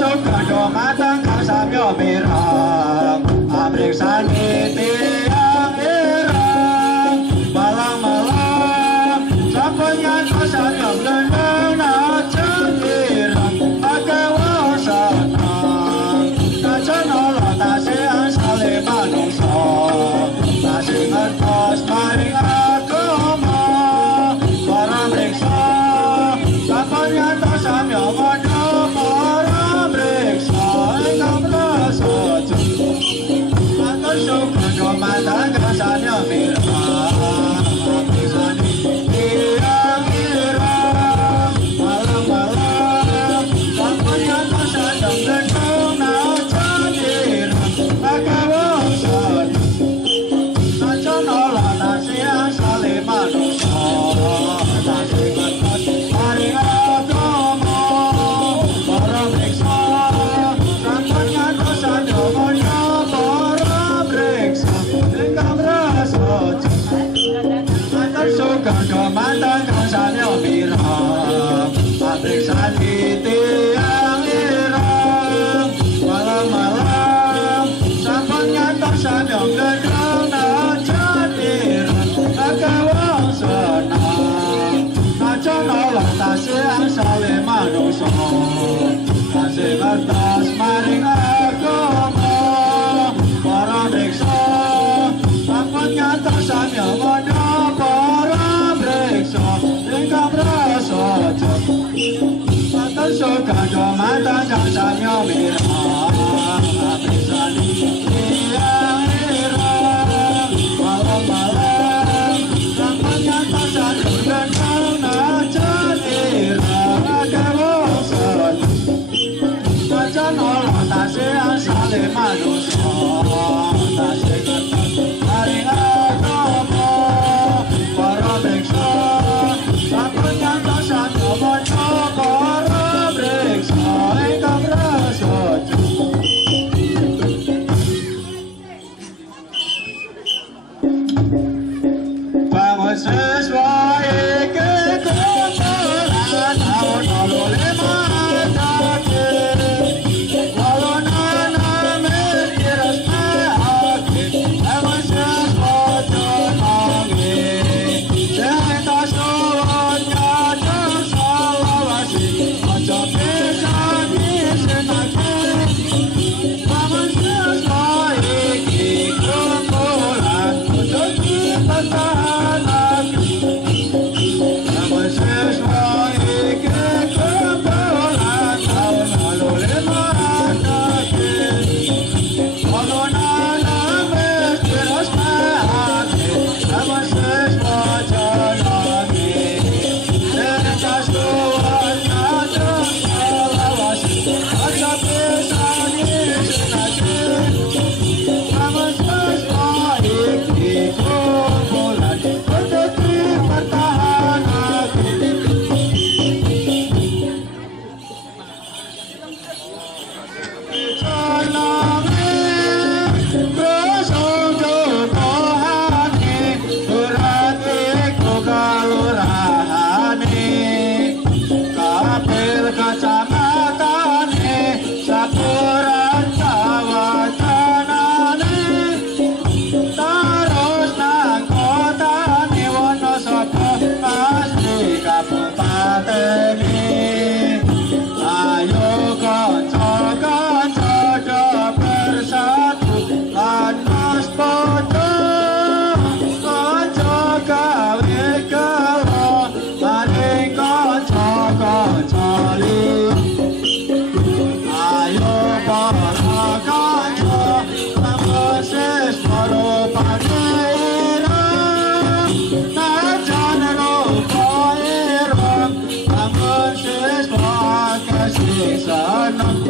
suka matang kasamyo mirang abrik saniti yang irang malang-malang sapunyan kasamyo lenang na cengirang agawa sanang kacanolo tasiang sali manungso tasing atas maring agama para meriksa sapunyan kasamyo matang kasamyo mirang abrisani yang irang malang-malang sapunyan kasamyo lenang na cengirang agawa sanang kacanolo tasiang sali manungso tasing atas maring agama para meriksa sapunyan kasamyo suka matang kasamyo mirang abrik saniti yang irang malam-malam sapunyan kasamyo lenang na cengirang agawa sanang kacanolo tasiang sali manungso tasing atas maring agama para meriksa sapunyan kasamyo suka matang kasamyo mirang abrisani yang irang malam-malam sapunyan kasamyo lenang na cengirang agawa sanang kacanolo tasiang sali manungso tasing atas maring agama para meriksa sapunyan kasamyo Sana